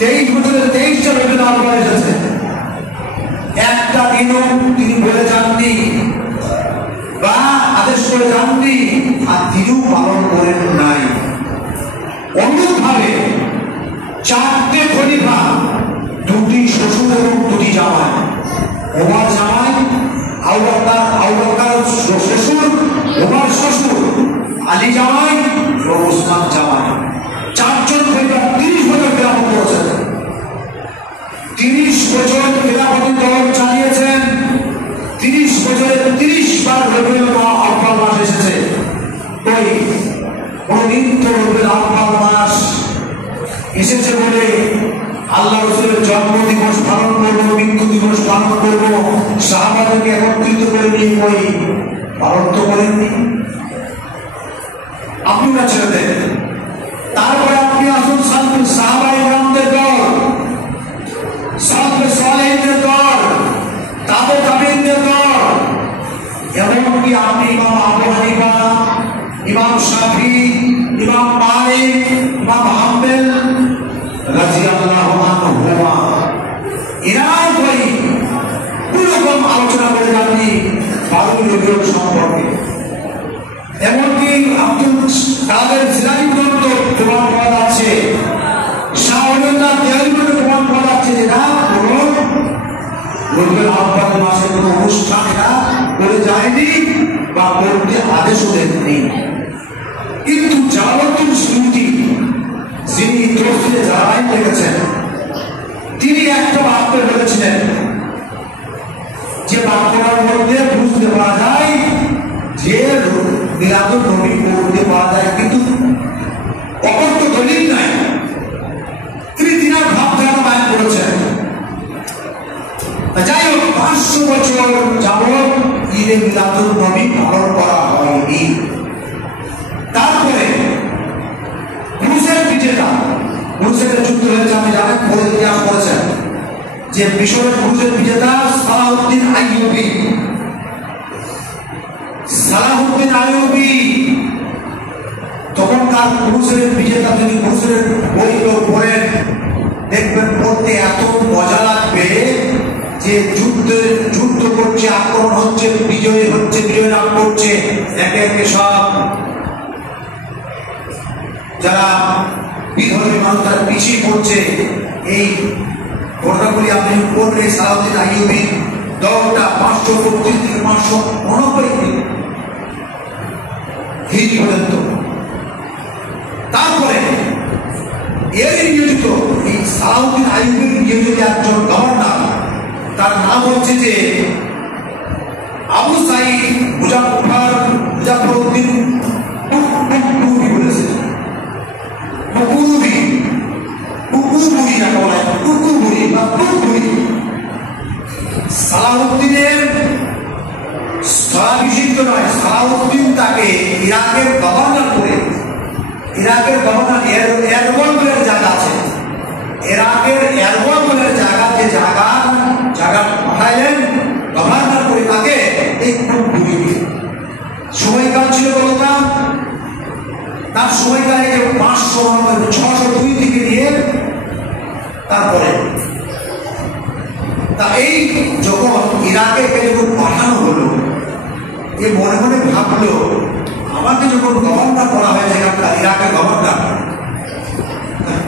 23 বছরে 23টা রবিউল আউয়াল এসেছে, একটা দিনও তিনি বলে যাননি বা আদেশ করে যাননি, আর তিনিও পালন করেন নাই। অনুরূপভাবে 4টে খলিফা, 2টি শ্বশুর এবং 2টি জামাই, ওমর জামাই, আবু বকর শ্বশুর, ওমর শ্বশুর, আলী জামাই ও উসমান জামাই, 4 জন খলিফা 30 বছর খেলাফত করেছেন। 30 বছর খেলাফতের দল চালিয়েছেন। 30 বছরে 30 বার রবিউল আউয়াল মাস এসেছে। ওই কোনদিন তো রবিউল আউয়াল মাস এসেছে বলে আল্লাহ রাসূলের জন্মদিবস পালন করবো, মৃত্যু দিবস পালন করবো, সাহাবাদেরকে একত্রিত করে নিয়ে ওই পালন তো করেননি। আপনারা ছেড়ে দেন। তারপরে আপনি আসুন সাহাবায়ে কেরামদের দল, সালফে সালেহীনদের দল, তাবে তাবেঈনদের দল, এমনকি আপনি ইমাম আবু হানিফা, ইমাম শাফি, ইমাম মালিক, ইমাম হাম্বল রাদিয়াল্লাহু আনহুমা, এরাও ভাই পুরোকম আলোচনা করে যাননি বারুল রবিউল সম্পর্কে। এমনকি আব্দুল কাদের জিলানী গ্রন্থ প্রমাণ পাওয়া যাচ্ছে, শাহ ওলিউল্লাহ দেওবন্দি প্রমাণ পাওয়া যাচ্ছে যে না কোনো রবিউল আউয়াল মাসে কোনো অনুষ্ঠান এরা করে যায়নি বা করতে আদেশও দেননি। কিন্তু জালালউদ্দিন সুয়ুতী যিনি তফসিরে জালালাইন লিখেছেন, তিনি একটা বাক্য বলেছিলেন যে বাক্যটার মধ্যে বুঝতে পারা যায় যে মিলাদুন নবী পড়তে পারা যায়, কিন্তু অপত্য দলিল নাই। তিনি তিনার ভাবধারা বায়ান করেছেন। যাই হোক, 500 বছর যাবৎ ঈদে মিলাদুন নবী পালন করা হয়নি। তারপরে ক্রুসেডের যুদ্ধ হয়েছে, আপনি জানেন, বলে ইতিহাস করেছেন যে মিশরের ক্রুসের বিজেতা সালাহউদ্দিন আইয়ুবী, তখনকার ক্রুসের বিজেতা, যদি ক্রুসের বইগুলো পড়েন দেখবেন পড়তে এত মজা লাগবে যে যে যুদ্ধ করছে, আক্রমণ হচ্ছে, বিজয় লাভ করছে, একে একে সব যারা বিধর্মী মানুষ তারা পিছিয়ে পড়ছে। এই ঘটনাগুলি আপনি পড়লে সালাউদ্দিন আইয়ুবী দলটা 535 থেকে 589 হিজরি পর্যন্ত। তারপরে এর নিয়োজিত এই সালাউদ্দিন আইয়ুবীর নিয়োজিত একজন গভর্নর, তার নাম হচ্ছে যে আবু সাইদ মুজাফফরউদ্দিন টুকটুকি বলেছে, সালাউদ্দিনের স্থলাভিষিক্ত নয়, সালাউদ্দিন তাকে ইরাকের গভর্নর করে, ইরাকের গভর্নর এরবল বলে জায়গা আছে, ইরাকের এরবল বলে জায়গা, যে জায়গা পাঠাইলেন গভর্নর করে তাকে এই টুকটুকি। সময়কাল ছিল কতটা? তার সময়কালে 602 থেকে নিয়ে তারপরে তা এই যখন ইরাকে যখন পাঠানো হলো, এ মনে মনে ভাবলো আমাকে যখন গভর্নর করা হয়েছে এখানকার ইরাকের গভর্নর,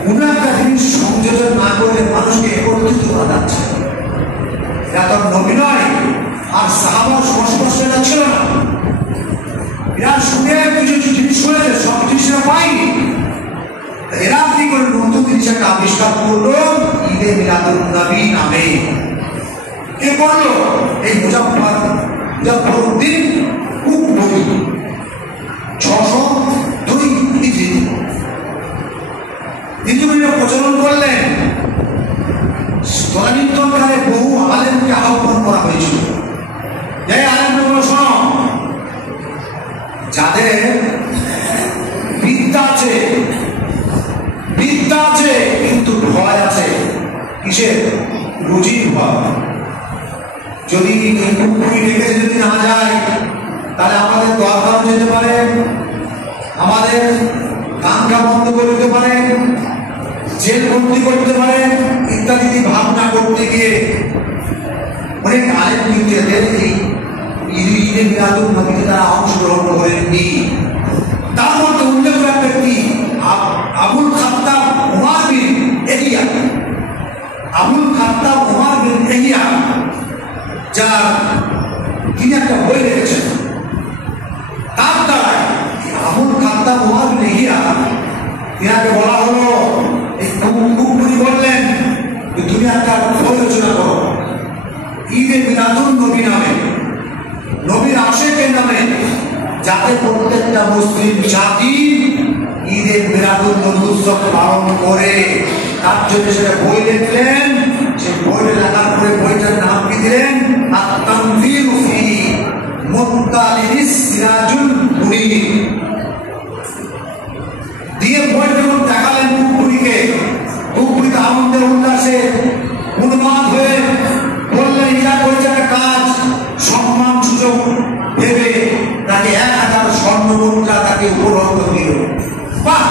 কোনো একটা জিনিস সংযোজন না করলে মানুষকে একত্রিত করা যাচ্ছে। এরা তো নবী নয়, আর সাহাবার সংস্পর্শে ছিল না। এরা শুনে কিছু জিনিস শুনেছে, সব জিনিস পাইনি। এরা কি করে নতুন জিনিস একটা আবিষ্কার করলো, ঈদে মিলাদুন নবী নামে। কে করলো? এই মুজাফফরউদ্দিন টুকটুকি 602 হিজরি প্রচলন করলেন। তদানীন্তনকালে বহু আলেমকে আহ্বান করা হয়েছিল, এই আলেমগুলো শোনো, যাদের বিদ্যা আছে কিন্তু ভয় আছে। কিসের? রুজির ভয়। যদি টুকটুকি ডেকেছে যদি না যায়, তাহলে আমাদের দরকার যেতে পারে, আমাদের কানকা বন্ধ করে দিতে পারে, জেল বন্দি করতে পারে, ইত্যাদি ভাবনা করতে গিয়ে অনেক আলেম কিন্তু এদের এই ঈদে মিলাদুন নবীতে তারা অংশগ্রহণ করেননি। তার মধ্যে উল্লেখ রাখবে কি আবুল খাত্তাব উমার বিন এহিয়া, আবুল খাত্তাব উমার বিন এহিয়া, যার তিনি একটা বই লিখেছেন। তার দ্বারা আবুল খাত্তাব উমার বিন এহিয়া, তিনাকে বলা হলো, এই টুকটুকি বললেন তুমি একটা বই রচনা করো ঈদে মিলাদুন নবী নামে, নবীর আশেকের নামে, যাতে প্রত্যেকটা মুসলিম জাতি ঈদে মিলাদুন নবী উৎসব পালন করে। তার জন্য সেটা বই লিখলেন। সেই বইটা লেখার পরে বইটার নাম কি দিলেন? আত-তানভীর ফি মুত্তালিস সিরাজুল মুনির দিয়ে বইটা যখন দেখালেন টুকটুকিকে, টুকটুকি আনন্দের উল্লাসে উন্মাদ হয়ে বললেন, ইরা করেছে একটা কাজ, সম্মান সুযোগ ভেবে তাকে 1000 স্বর্ণ মুদ্রা তাকে উপহার দিল। বাহ,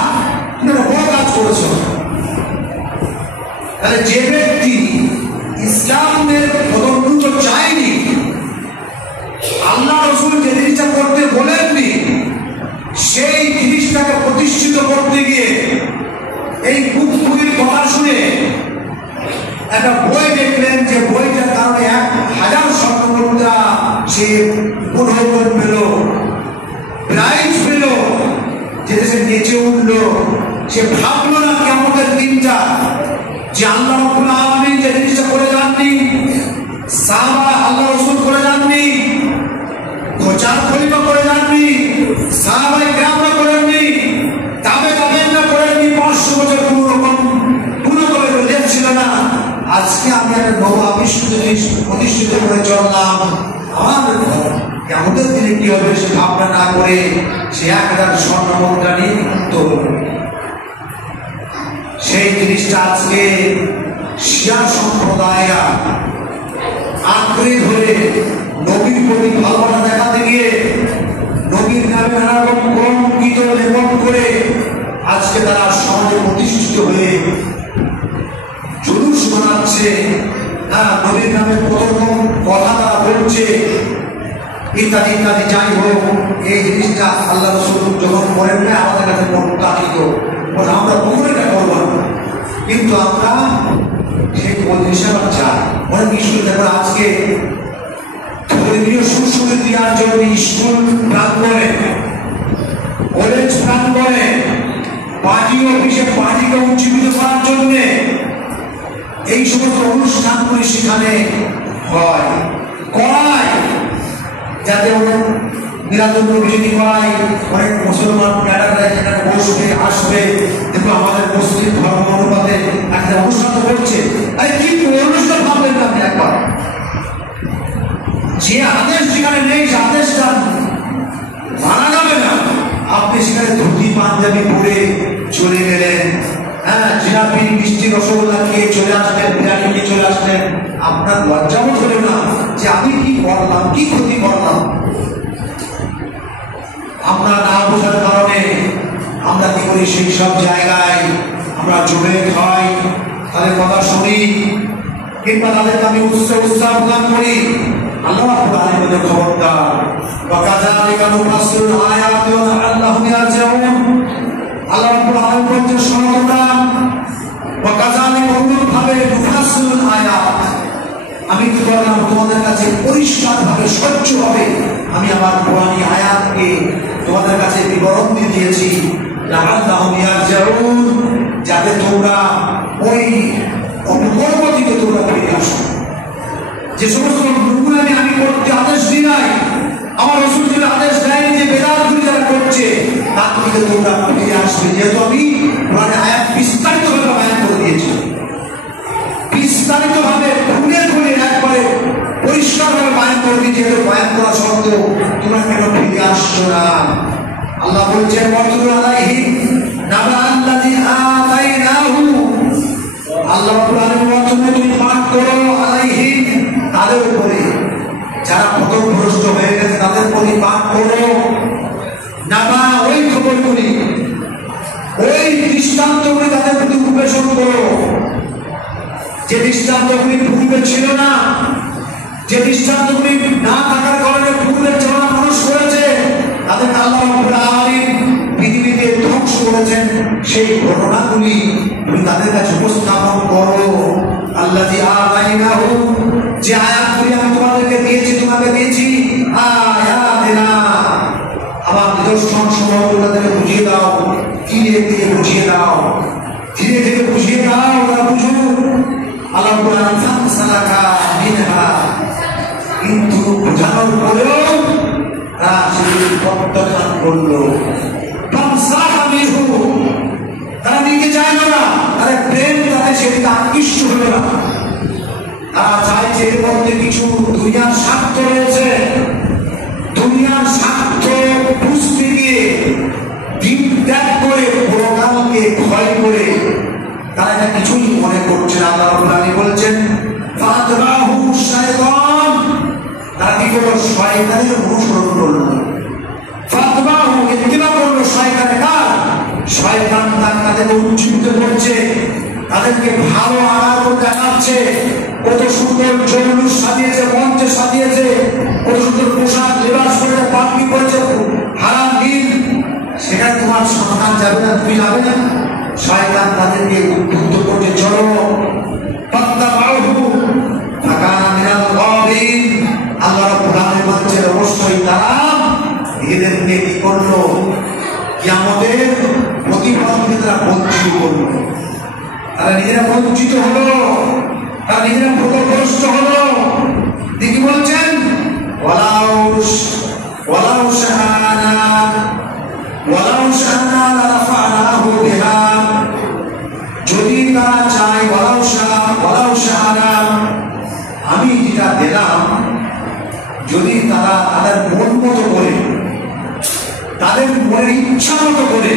তুমি বড় কাজ করেছ। তাহলে যে ব্যক্তি ইসলামের পদোন্নতি চায়নি, আল্লাহ রাসূল যে জিনিসটা করতে বলেননি, সেই জিনিসটাকে প্রতিষ্ঠিত করতে গিয়ে এই টুকটুকির কথা শুনে একটা বই দেখলেন, যে বইটার কারণে 1000 স্বর্ণ মুদ্রা সে পুনর্জন পেল, প্রাইজ পেল, যে দেশে নেচে উঠলো। সে ভাবলো না কিয়ামতের দিনটা যে আল্লাহ রাব্বুল আলামিন যে জিনিসটা করে যাননি, সাহাবা আল্লাহ রাসূল করে যাননি, চার খলিফা করে যাননি, সাহাবায়ে কেরামরা করেননি, তাবেঈনরা করেননি, 500 বছর কোনো করে ছিল না। আজকে আমি একটা নব আবিষ্কৃত জিনিস প্রতিষ্ঠিত করে চললাম, আমার কিয়ামতের দিনে কি হবে সে ভাবনা না করে সে 1000 স্বর্ণ মুদ্রা নিয়ে মুক্ত হল। সেই জিনিসটা আজকে শিয়া সম্প্রদায়রা আঁকড়ে ধরে নবীর প্রতি ভালোবাসা দেখাতে গিয়ে নবীর নামে নানা রকম কলঙ্কিত লেপন করে আজকে তারা সমাজে প্রতিষ্ঠিত হয়ে জুলুস বানাচ্ছে, নবীর নামে কত রকম কথা তারা বলছে, ইত্যাদি ইত্যাদি। যাই হোক, এই জিনিসটা আল্লাহ রাসূল যখন করেন না, আমাদের কাছে প্রত্যাখ্যিত, আমরা কখনো এটা করবো না। কিন্তু আমরা সেই পরিষেবা চাই। অনেক স্কুল দেখো আজকে ধর্মীয় সুশীল দেওয়ার জন্য স্কুল প্রাঙ্গণে, কলেজ প্রাঙ্গণে, পার্টি অফিসে পার্টিকে উজ্জীবিত করার জন্য এই সমস্ত অনুষ্ঠানগুলি সেখানে হয়, করায়, যাতে অনেক নিরাপদ বিজয়ী করায়, অনেক মুসলমান ক্যাডাররা সেখানে বসবে, আসবে। দেখো আমাদের মুসলিম ধর্ম অনুপাতে একটা অনুষ্ঠান করছে, আরে কি অনুষ্ঠান ভাববেন না আপনি একবার? যে আদেশ যেখানে নেই, সে আদেশটা মানা যাবে না। আপনি সেখানে ধুতি পাঞ্জাবি পরে চলে গেলেন, জিলাপি মিষ্টি রসগোল্লা খেয়ে চলে আসলেন, বিরিয়ানি খেয়ে চলে আসলেন, আপনার লজ্জাও ধরে না যে আমি কি করলাম, কি ক্ষতি করলাম। আমরা না বোঝার কারণে আমরা কি করি, সেই সব জায়গায় আমরা জমে খাই, তাদের কথা শুনি, কিংবা তাদেরকে আমি উৎসাহ প্রদান করি। আল্লাহ রাব্বুল আলামিনের খবরদার, ওয়া কাযালিকা নুফাসসিলুল আয়াতি লাআল্লাহুম ইয়ারজিউন। আল্লাহ রাব্বুল আলামিন বলেন, শোনো তোমরা, ওয়া কাযালিকা অনুরূপভাবে নুফাসসিলুল আয়াত, আমি কি করলাম, তোমাদের কাছে পরিষ্কারভাবে স্বচ্ছভাবে আমি আমার কোরআনী আয়াতকে তোমাদের কাছে বিবরণ দিয়ে দিয়েছি, লাআল্লাহুম ইয়ারজিউন, যাতে তোমরা ওই অপকর্ম থেকে তোমরা ফিরে আসো। যে সমস্ত লোকগুলো আমি করতে আদেশ দিই নাই, আমার রাসূল যে আদেশ দেয়নি, যে বেদাতগুলি যারা করছে, তার থেকে তোমরা ফিরে আসবে। যেহেতু আমি কোরআনে আয়াত বিস্তারিতভাবে বয়ান করে দিয়েছি, বিস্তারিতভাবে খুলে খুলে একবারে পরিষ্কারভাবে বয়ান করে দিয়েছি, যেহেতু বয়ান করা সত্ত্বেও তোমরা কেন ফিরে আসছো না? আল্লাহ বলছেন, ওয়াতলু আলাইহিম নাবা আল্লাযী আতাইনাহু, আল্লাহ রাব্বুল আলামিন বলেন, তুমি পাঠ করো আলাইহিম, তাদের উপরে যারা পথভ্রষ্ট হয়ে গেছে তাদের প্রতি পাঠ করো, নাবা ওই খবরগুলি, ওই দৃষ্টান্তগুলি তাদের প্রতি উপবেশন করো, যে দৃষ্টান্তগুলি পূর্বে ছিল না, যে দৃষ্টান্তগুলি না থাকার কারণে পূর্বে যারা মানুষ করেছে তাদেরকে আল্লাহ রাব্বুল আলামিন পৃথিবীতে ধ্বংস করেছেন, সেই ঘটনাগুলি তুমি তাদের কাছে উপস্থাপন করো। আল্লাযী আতাইনাহু, যে আয়াতগুলি আমি তোমাদেরকে দিয়েছি, তোমাকে দিয়েছি, আয়াতিনা, আমার নিদর্শন সমূহগুলো তাদেরকে বুঝিয়ে দাও, ধীরে ধীরে বুঝিয়ে দাও, ধীরে ধীরে বুঝিয়ে দাও, ওরা বুঝুক। আল্লাহ বলেন, ফানসালাকা মিনহা, কিন্তু বোঝানোর পরেও তারা সেগুলি প্রত্যাখ্যান করলো। ফানসালাকা মিনহু, তারা নিতে চাইল না, তারা প্রেম তাদের সেদিকে আকৃষ্ট হলো না। তারা চাইছে এর মধ্যে কিছু দুনিয়ার স্বার্থ রয়েছে, দুনিয়ার স্বার্থ বুঝতে গিয়ে দিন ত্যাগ করে পরকালকে ভয় করে তারা এটা কিছুই মনে করছে না। আল্লাহ রাব্বুল আলামিন বলছেন, ফাতবাহু শাইতান, তারা কি করলো, শয়তানের অনুসরণ করলো। ফাতবাহু, ইত্তিবা করলো শয়তানের কাজ। শয়তান তাদেরকে উজ্জীবিত করছে, তাদেরকে ভালো আকার দেখাচ্ছে, কত সুন্দর জৌলুস সাজিয়েছে, মঞ্চে সাজিয়েছে, কত সুন্দর পোশাক লেবাস করেছে, পাগড়ি করেছে, হারাম নীল, সেখানে তোমার সন্তান যাবে না, তুমি যাবে না। শয়তান তাদেরকে উদ্বুদ্ধ করছে, চলো, ফাত্তাবাহু ফাকানা মিনাল গাবিন। আল্লাহ রাব্বুল আলামিন বলেন, অবশ্যই তারা এদেরকে কি করলো, কিয়ামতের প্রতিফল থেকে তারা বঞ্চিত করলো। তারা নিজেরা বঞ্চিত হলো, তারা নিজেরা পথভ্রষ্ট হলো। তিনি বলছেন, ওয়ালাউ শাআনা লারাফা'নাহু বিহা, যদি তারা চায়, ওয়ালাউ শাআনা, আমি যেটা দিলাম, যদি তারা তাদের মন মতো করে, তাদের মনের ইচ্ছা মতো করে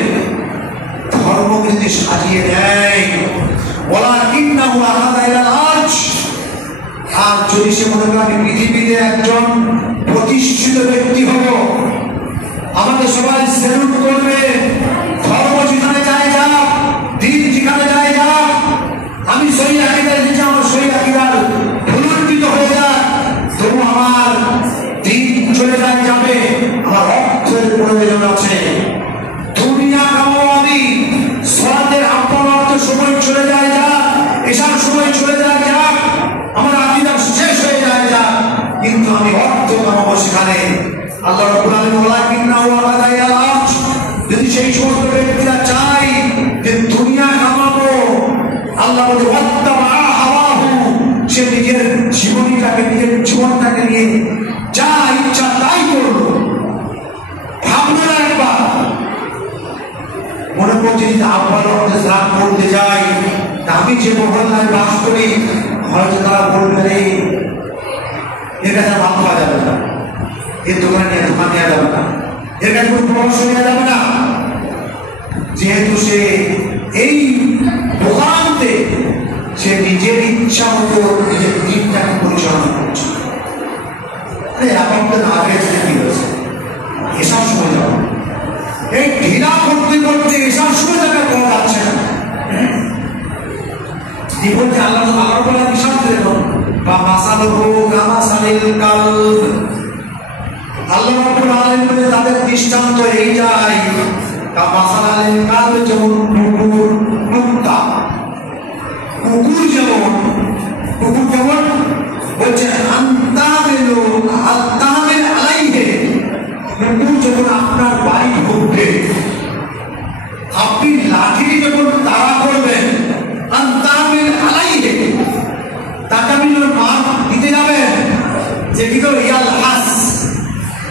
ধর্মকে যদি সাজিয়ে দেয়, ওয়ালাকিন্নাহু আহাদা ইলাল আরশ, আর যদি সে মনে করে আমি পৃথিবীতে একজন প্রতিষ্ঠিত ব্যক্তি হব, আমাকে সবাই সেলুট করবে, ধর্ম যেখানে যায় যাক, দিন যেখানে যায় যাক, আমি সহি আকীদা, আমার সহি আকীদার যদি সেই সমস্ত ব্যক্তিরা চাই যে দুনিয়া কামাবো, আল্লাহ বলে সে নিজের জীবনটাকে নিয়ে যা ইচ্ছা তাই করলো। ভাবলো না একবার, মনে করছে যদি আব্বার স্নান করতে যাই, আমি যে মহল্লায় বাস করি হয়তো তারা বলবে রে এর কাছে ভাত খাওয়া যাবে না, এর দোকানে নিয়ে দোকান নেওয়া যাবে না, এর কাছে কোনো পরামর্শ নেওয়া যাবে না, যেহেতু সে এই দোকানতে সে নিজের ইচ্ছা মতো নিজের দিনটাকে পরিচালনা করছে। এখন তো না হয়েছে কি হয়েছে, এসব সময় যাবে এই ঢিলা করতে করতে এসব সময় যাবে পাওয়া যাচ্ছে না। জীবনকে আল্লাহ বলা নিঃশ্বাস দিল বা মাসালহু কামাসালিল কালব। আল্লাহ রাব্বুল আলামিন তাদের দৃষ্টান্ত এই যায় কামাসালিল কালব, যেমন কুকুর কুত্তা, কুকুর যেমন বলছে আনতামিলু আনতামিল আলাইহি, কুকুর যখন আপনার বাড়ি ঢুকবে আপনি লাঠি যখন তাড়া করবেন আনতামিল আলাইহি, তাকামিলুর মার দিতে যাবেন যে কি করবে ইয়াল হাস,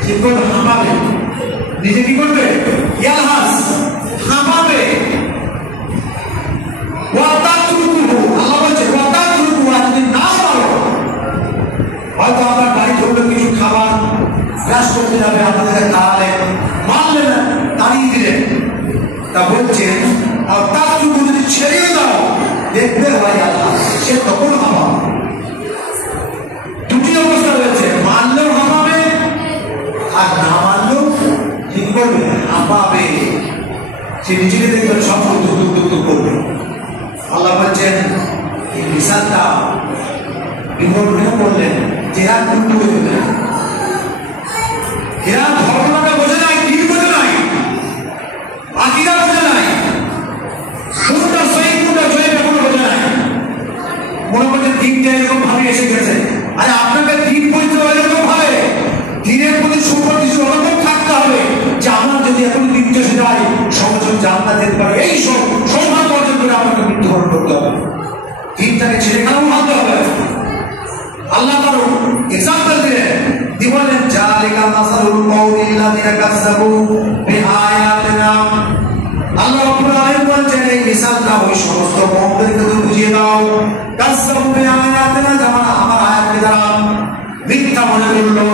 কি করবে হাঁপাবে, নিজে কি করবে ইয়াল হাস হাঁপাবে। আল্লাহ বলছে যদি না পারো, হয়তো আপনার বাড়ি ঢুকলে কিছু খাবার গ্রাস করতে যাবে, আপনাদের তাড়ালে মারলে না, তাড়িয়ে দিলেন, তা বলছেন যদি ছেড়েও দাও দেখবে ভাই আল্লাহ সে তখন হাঁপাবে। দুটি অবস্থা রয়েছে, মারলেও হাঁপাবে আর না মারলেও ঠিক করবে হাঁপাবে, সে নিজেকে দেখবে সব দুঃখ করবে। আল্লাহ বলছেন এই মিসালটা বিবরণ করলেন যে এরা কুন্টু হয়ে যাবে, এরা ধর্মটা বোঝে নাই, দিন বোঝে নাই, আকীদা বোঝে নাই, কোনটা সহি কোনটা জয় কোনটা বোঝে নাই, মনে করছে দিনটা এরকম ভাবে এসে গেছে। আরে আপনাকে দিন বুঝতে হবে এরকম ভাবে, দিনের প্রতি সুপ্রতিষ্ঠিত ওরকম থাকতে হবে যে আমার যদি এখন নির্দেশে যায় সংযোগ জান্নাত যেতে পারে, এই সব সৌভাগ্য অর্জন করে আপনাকে মৃত্যুবরণ করতে হবে, দিনটাকে ছেড়ে খারাপ ভাবতে হবে। আল্লাহ তার এক্সাম্পল দিলেন, বলেন জালিকা মাসালুল কওমিল্লাযিনা কাযযাবু বিআয়াতিনা। আল্লাহ রাব্বুল আলামিন বলেন এই মিসালটা ওই সমস্ত কওমদেরকে বুঝিয়ে দাও কাযযাবু বিআয়াতিনা, যারা আমার আয়াতকে দ্বারা মিথ্যা মনে করলো,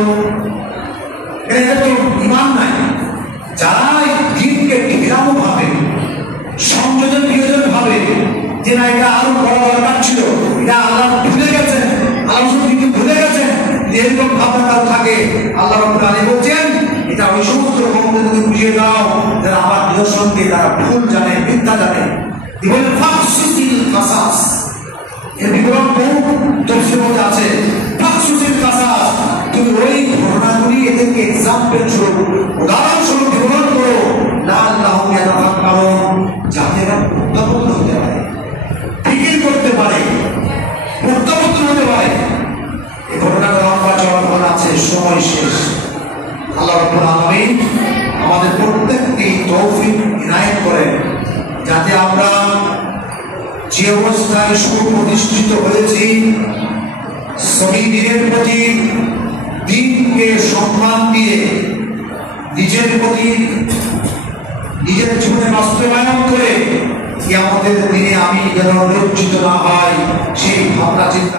এদের তো ঈমান নাই, যারা দিনকে বিরাম ভাবে সংযোজন বিয়োজন ভাবে যে না এটা আরো বড় দরকার ছিল, এটা আল্লাহ ভুলে গেছেন, আল্লাহ কিন্তু ভুলে গেছেন, এরকম ভাবনা থাকে। আল্লাহ রাব্বুল আলামিন বলছেন এটা ওই সমস্ত কওমদেরকে বুঝিয়ে দাও যারা আমার নিদর্শনকে তারা ভুল জানে, মিথ্যা জানে। বলেন ফাকসুসিল কাসাস, এর বিবরণ বহু তাফসীরের মধ্যে আছে। ফাকসুসিল কাসাস, তুমি ওই ঘটনাগুলি এদেরকে এক্সাম্পল স্বরূপ উদাহরণ স্বরূপ বিবরণ করো, লাআল্লাহুম ইয়াতাফাক্কারুন, যাতে এরা উত্তপ্ত হতে পারে, ফিকির করতে পারে, উত্তপ্ত হতে পারে। এই ঘটনাটা লম্বা চলাফল আছে, সময় শেষ। আল্লাহ রাব্বুল আলামিন আমাদের প্রত্যেককে তৌফিক ইনায়েত করেন যাতে আমরা যে অবস্থায় সুপ্রতিষ্ঠিত হয়েছি সহি দিনের প্রতি দিনকে সম্মান দিয়ে নিজের প্রতি নিজের জীবনে বাস্তবায়ন করে কিয়ামতের দিনে আমি যেন লজ্জিত না হয় সেই ভাবনা চিন্তা